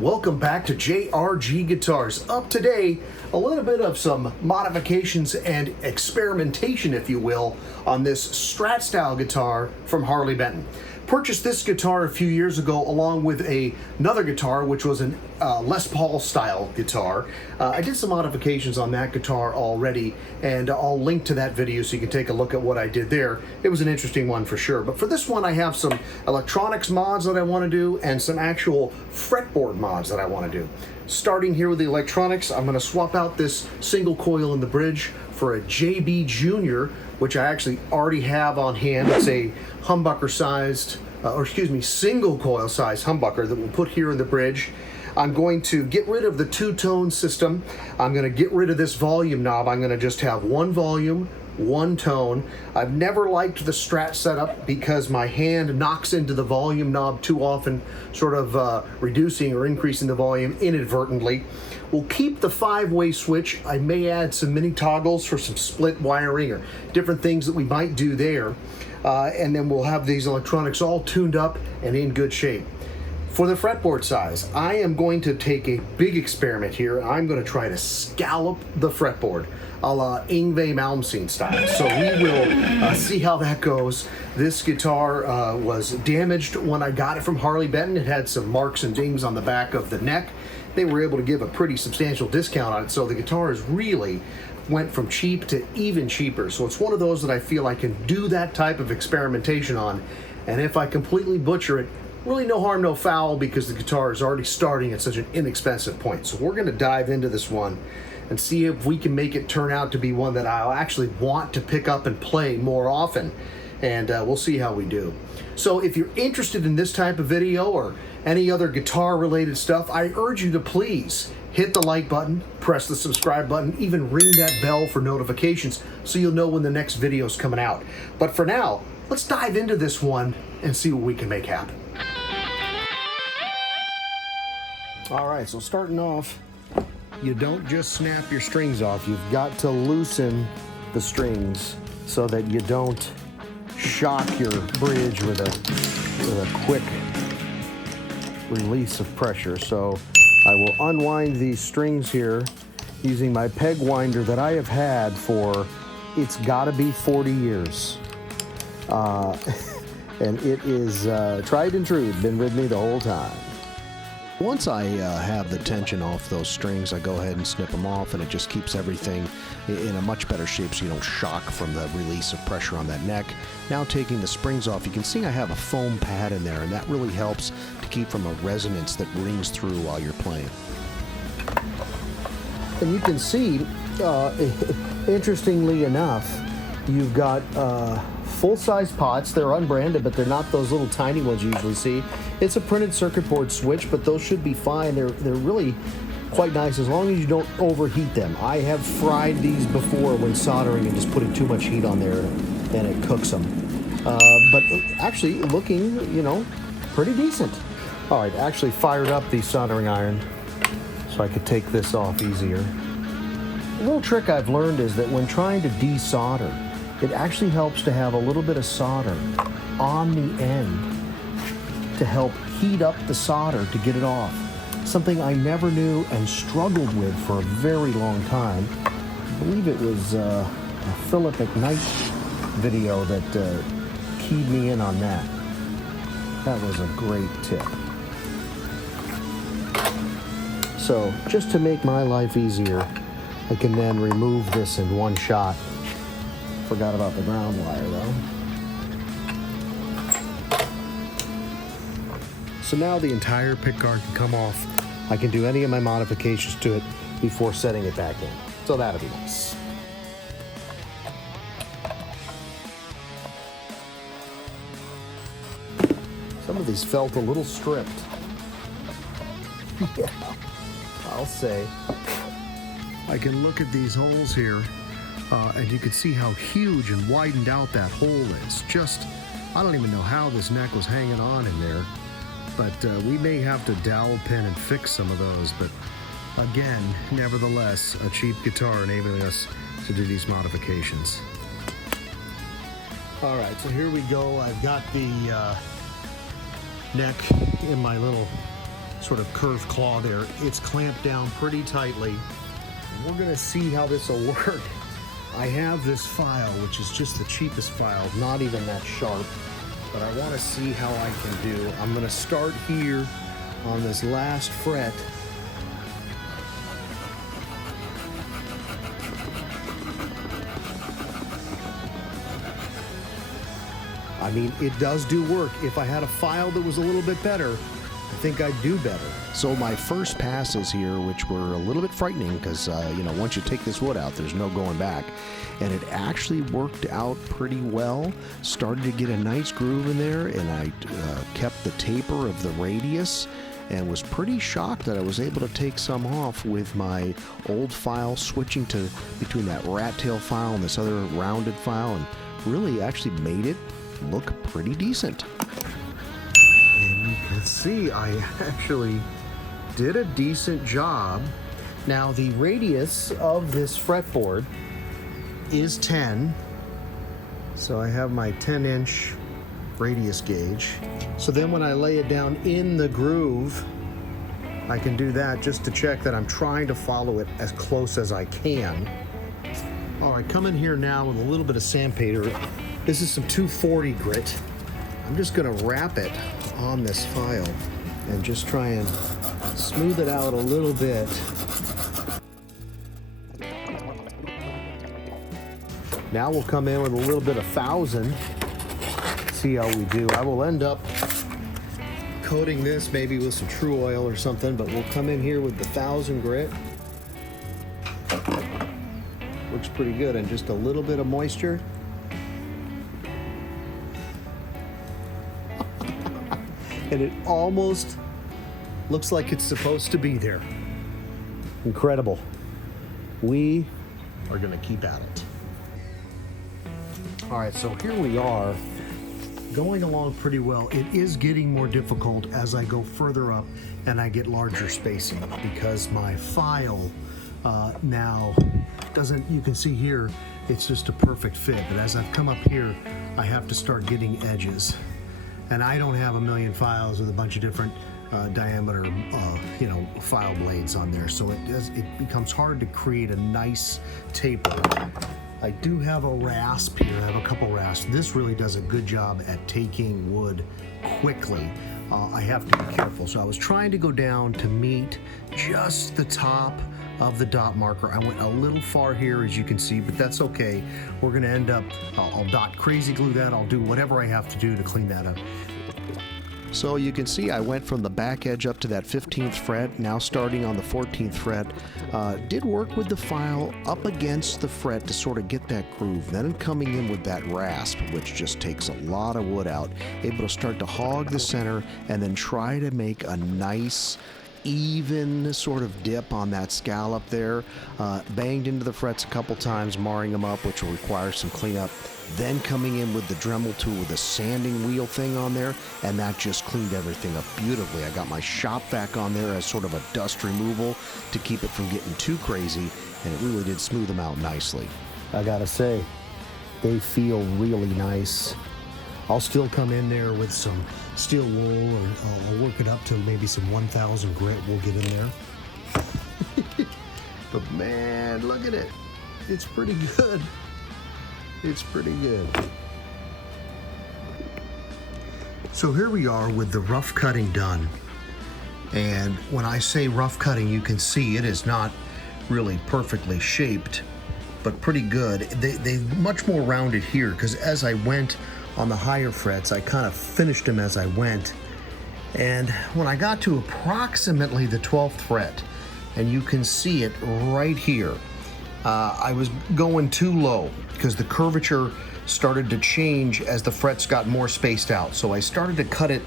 Welcome back to JRG Guitars. Up today, a little bit of some modifications and experimentation, if you will, on this Strat style guitar from Harley Benton. Purchased this guitar a few years ago along with another guitar, which was an Les Paul style guitar. I did some modifications on that guitar already, and I'll link to that video so you can take a look at what I did there. It was an interesting one for sure. But for this one, I have some electronics mods that I want to do and some actual fretboard mods that I want to do. Starting here with the electronics, I'm going to swap out this single coil in the bridge for a JB Junior, which I actually already have on hand. It's a humbucker sized, single coil sized humbucker that we'll put here in the bridge. I'm going to get rid of the two-tone system. I'm going to get rid of this volume knob. I'm going to just have one volume, one tone. I've never liked the Strat setup because my hand knocks into the volume knob too often, sort of reducing or increasing the volume inadvertently. We'll keep the 5-way switch. I may add some mini toggles for some split wiring or different things that we might do there. And then we'll have these electronics all tuned up and in good shape. For the fretboard size, I am going to take a big experiment here. I'm going to try to scallop the fretboard a la Yngwie Malmsteen style. So we will see how that goes. This guitar was damaged when I got it from Harley Benton. It had some marks and dings on the back of the neck. They were able to give a pretty substantial discount on it, so the guitar is really went from cheap to even cheaper. So it's one of those that I feel I can do that type of experimentation on, and if I completely butcher it, really no harm, no foul, because the guitar is already starting at such an inexpensive point. So we're going to dive into this one and see if we can make it turn out to be one that I'll actually want to pick up and play more often. And we'll see how we do. So if you're interested in this type of video or any other guitar related stuff, I urge you to please hit the like button, press the subscribe button, even ring that bell for notifications so you'll know when the next video is coming out. But for now, let's dive into this one and see what we can make happen. All right, so starting off, you don't just snap your strings off. You've got to loosen the strings so that you don't shock your bridge with a quick release of pressure. So I will unwind these strings here using my peg winder that I have had for, it's gotta be 40 years. And it is tried and true, been with me the whole time. Once I have the tension off those strings, I go ahead and snip them off, and it just keeps everything in a much better shape so you don't shock from the release of pressure on that neck. Now taking the springs off, you can see I have a foam pad in there, and that really helps to keep from a resonance that rings through while you're playing. And you can see, interestingly enough, you've got full-size pots. They're unbranded, but they're not those little tiny ones you usually see. It's a printed circuit board switch, but those should be fine. They're really quite nice as long as you don't overheat them. I have fried these before when soldering and just putting too much heat on there, and it cooks them. But actually looking, pretty decent. All right, actually fired up the soldering iron so I could take this off easier. A little trick I've learned is that when trying to desolder, it actually helps to have a little bit of solder on the end to help heat up the solder to get it off. Something I never knew and struggled with for a very long time. I believe it was a Phillip McKnight video that keyed me in on that. That was a great tip. So just to make my life easier, I can then remove this in one shot. Forgot about the ground wire though. So now the entire pickguard can come off. I can do any of my modifications to it before setting it back in. So that'll be nice. Some of these felt a little stripped. Yeah, I'll say. I can look at these holes here. And you can see how huge and widened out that hole is. Just, I don't even know how this neck was hanging on in there, but we may have to dowel pin and fix some of those. But again, nevertheless, a cheap guitar enabling us to do these modifications. All right, so here we go. I've got the neck in my little sort of curved claw there. It's clamped down pretty tightly. We're gonna see how this will work. I have this file, which is just the cheapest file, not even that sharp, but I wanna see how I can do. I'm gonna start here on this last fret. I mean, it does do work. If I had a file that was a little bit better, I think I'd do better. So my first passes here, which were a little bit frightening because, you know, once you take this wood out, there's no going back. And it actually worked out pretty well. Started to get a nice groove in there, and I kept the taper of the radius and was pretty shocked that I was able to take some off with my old file, switching to between that rat tail file and this other rounded file, and really actually made it look pretty decent. And you can see I actually did a decent job. Now the radius of this fretboard is 10, so I have my 10-inch radius gauge. So then when I lay it down in the groove, I can do that just to check that I'm trying to follow it as close as I can. All right, come in here now with a little bit of sandpaper. This is some 240 grit. I'm just gonna wrap it on this file and just try and smooth it out a little bit. Now we'll come in with a little bit of 1000, see how we do. I will end up coating this maybe with some True Oil or something, but we'll come in here with the 1000 grit. Looks pretty good, and just a little bit of moisture. And it almost looks like it's supposed to be there. Incredible. We are gonna keep at it. All right, so here we are, going along pretty well. It is getting more difficult as I go further up and I get larger spacing, because my file now doesn't, you can see here, it's just a perfect fit. But as I've come up here, I have to start getting edges. And I don't have a million files with a bunch of different diameter, you know, file blades on there. So it becomes hard to create a nice taper. I do have a rasp here. I have a couple rasps. This really does a good job at taking wood quickly. I have to be careful. So I was trying to go down to meet just the top of the dot marker. I went a little far here, as you can see, but that's okay. We're gonna end up, I'll dot crazy glue that. I'll do whatever I have to do to clean that up. So you can see I went from the back edge up to that 15th fret, now starting on the 14th fret. Did work with the file up against the fret to sort of get that groove. Then coming in with that rasp, which just takes a lot of wood out, able to start to hog the center and then try to make a nice, even sort of dip on that scallop there. Banged into the frets a couple times, marring them up, which will require some cleanup. Then coming in with the Dremel tool with a sanding wheel thing on there, and that just cleaned everything up beautifully. I got my shop vac on there as sort of a dust removal to keep it from getting too crazy, and it really did smooth them out nicely. I gotta say, they feel really nice. I'll still come in there with some steel wool, or I'll work it up to maybe some 1000 grit we'll get in there. But man, look at it. It's pretty good. It's pretty good. So here we are with the rough cutting done. And when I say rough cutting, you can see it is not really perfectly shaped, but pretty good. They're much more rounded here, because as I went on the higher frets, I kind of finished them as I went. And when I got to approximately the 12th fret, and you can see it right here, I was going too low because the curvature started to change as the frets got more spaced out. So I started to cut it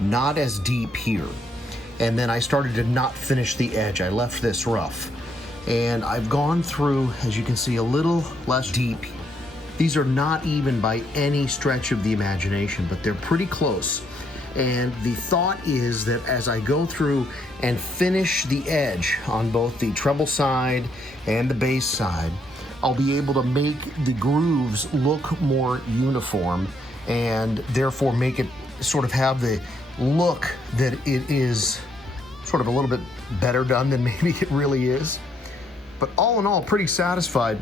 not as deep here. And then I started to not finish the edge. I left this rough. And I've gone through, as you can see, a little less deep. These are not even by any stretch of the imagination, but they're pretty close. And the thought is that as I go through and finish the edge on both the treble side and the bass side, I'll be able to make the grooves look more uniform, and therefore make it sort of have the look that it is sort of a little bit better done than maybe it really is. But all in all, pretty satisfied.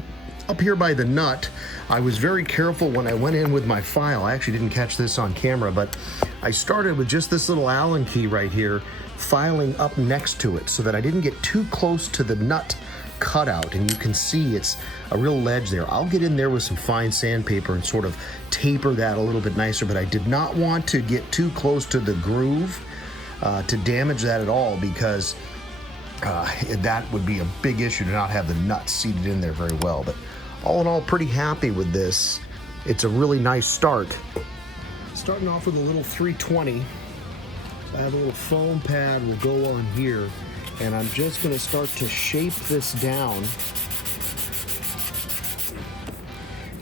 Up here by the nut, I was very careful when I went in with my file. I actually didn't catch this on camera, but I started with just this little Allen key right here, filing up next to it so that I didn't get too close to the nut cutout. And you can see it's a real ledge there. I'll get in there with some fine sandpaper and sort of taper that a little bit nicer, but I did not want to get too close to the groove to damage that at all, because that would be a big issue to not have the nuts seated in there very well. But all in all, pretty happy with this. It's a really nice start. Starting off with a little 320. So I have a little foam pad will go on here, and I'm just going to start to shape this down.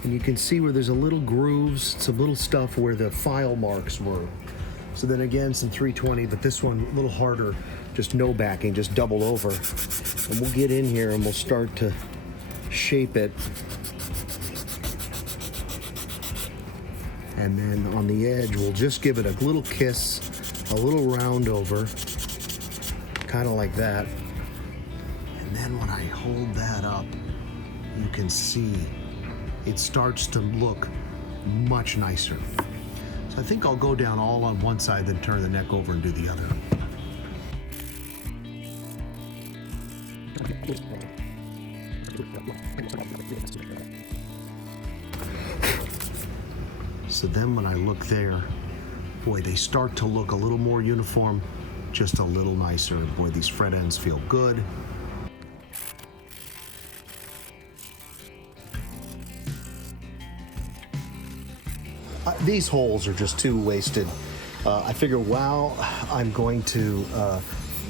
And you can see where there's a little grooves, some little stuff where the file marks were. So then again, some 320, but this one a little harder, just no backing, just double over. And we'll get in here and we'll start to shape it. And then on the edge, we'll just give it a little kiss, a little round over, kind of like that. And then when I hold that up, you can see it starts to look much nicer. So I think I'll go down all on one side, then turn the neck over and do the other. So then when I look there, boy, they start to look a little more uniform, just a little nicer. Boy, these fret ends feel good. These holes are just too wasted. I figure while I'm going to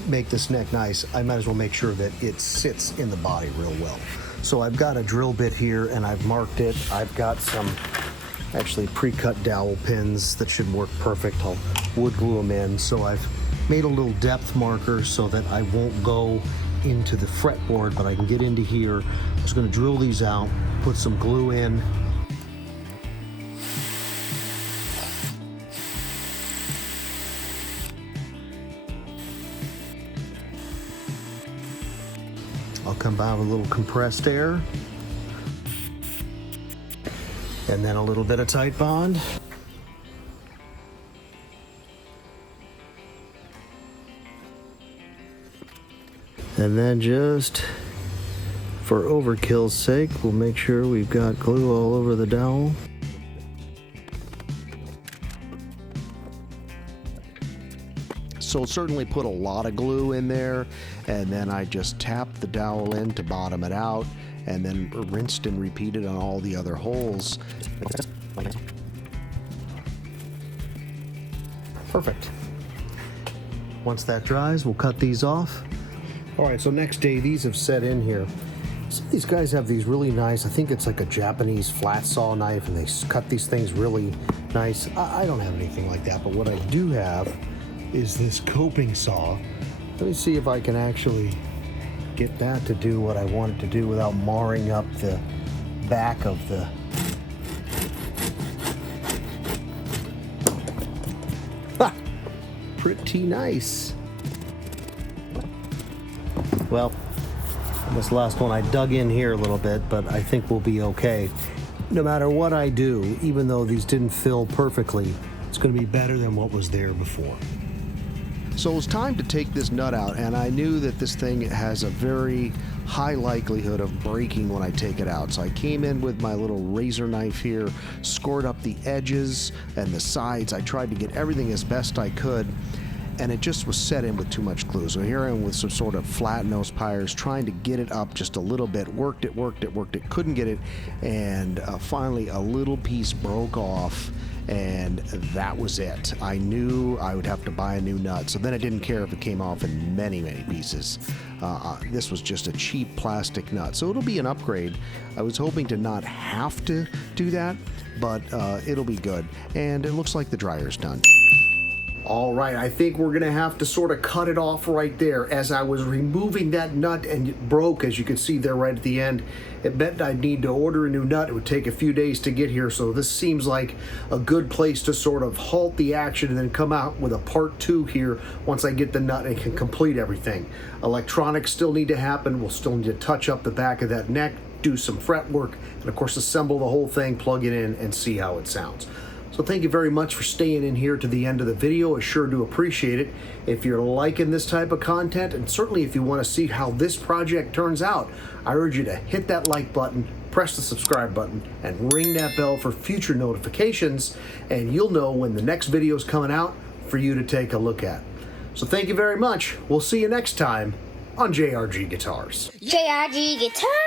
make this neck nice, I might as well make sure that it sits in the body real well. So I've got a drill bit here and I've marked it. I've got some actually pre-cut dowel pins that should work perfect. I'll wood glue them in. So I've made a little depth marker so that I won't go into the fretboard, but I can get into here. I'm just gonna drill these out, put some glue in. I'll come by with a little compressed air. And then a little bit of tight bond. And then just for overkill's sake, we'll make sure we've got glue all over the dowel. So certainly put a lot of glue in there, and then I just tap the dowel in to bottom it out, and then rinsed and repeated on all the other holes. Perfect. Once that dries, we'll cut these off. All right, so next day, these have set in here. Some of these guys have these really nice, I think it's like a Japanese flat saw knife, and they cut these things really nice. I don't have anything like that, but what I do have is this coping saw. Let me see if I can actually get that to do what I want it to do without marring up the back of the pretty nice. Well, this last one I dug in here a little bit, but I think we'll be okay. No matter what I do, even though these didn't fill perfectly, it's going to be better than what was there before. So it was time to take this nut out, and I knew that this thing has a very high likelihood of breaking when I take it out. So I came in with my little razor knife here, scored up the edges and the sides. I tried to get everything as best I could, and it just was set in with too much glue. So here I am with some sort of flat nose pliers, trying to get it up just a little bit. Worked it, couldn't get it, and finally a little piece broke off, and that was it. I knew I would have to buy a new nut, so then I didn't care if it came off in many pieces. This was just a cheap plastic nut, so it'll be an upgrade. I was hoping to not have to do that, but it'll be good, and it looks like the dryer's done. All right, I think we're gonna have to sort of cut it off right there. As I was removing that nut and it broke, as you can see there right at the end, it meant I'd need to order a new nut. It would take a few days to get here, so this seems like a good place to sort of halt the action and then come out with a part 2 here once I get the nut and can complete everything. Electronics still need to happen. We'll still need to touch up the back of that neck, do some fret work, and of course assemble the whole thing, plug it in, and see how it sounds. So thank you very much for staying in here to the end of the video. I sure do appreciate it. If you're liking this type of content, and certainly if you want to see how this project turns out, I urge you to hit that like button, press the subscribe button, and ring that bell for future notifications, and you'll know when the next video is coming out for you to take a look at. So thank you very much. We'll see you next time on JRG Guitars. JRG Guitar.